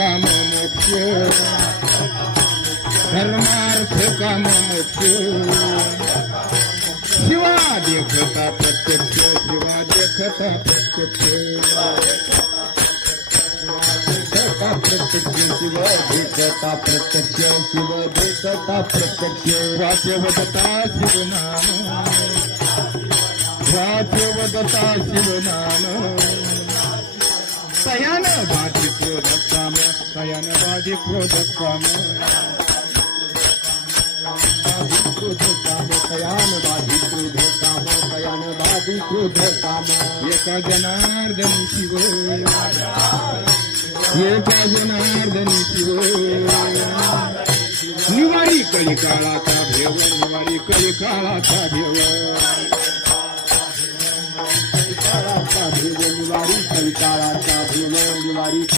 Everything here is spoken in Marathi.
काम मोक्ष धर्मार्थ काम मोक्ष शिवा देखता प्रत्यक्ष शिवा देखता प्रत्यक्ष प्रत्यक्ष शिव देखता प्रत्यक्ष शिव देखता प्रत्यक्ष वाच्यवदता शिवनाम वाच्यवदता शिवनाम सयान बाधी क्रोध काम सयान बाधी क्रोध काम सयान बाधी क्रोध काम सयान बाधी क्रोध काम एका जनार्दनी शिव एका जनार्दनी शिव निवारी कलिकाळाचा भेव निवारी कलिकाळाचा भेव निवारी कलिकाळाचा भेव निवारी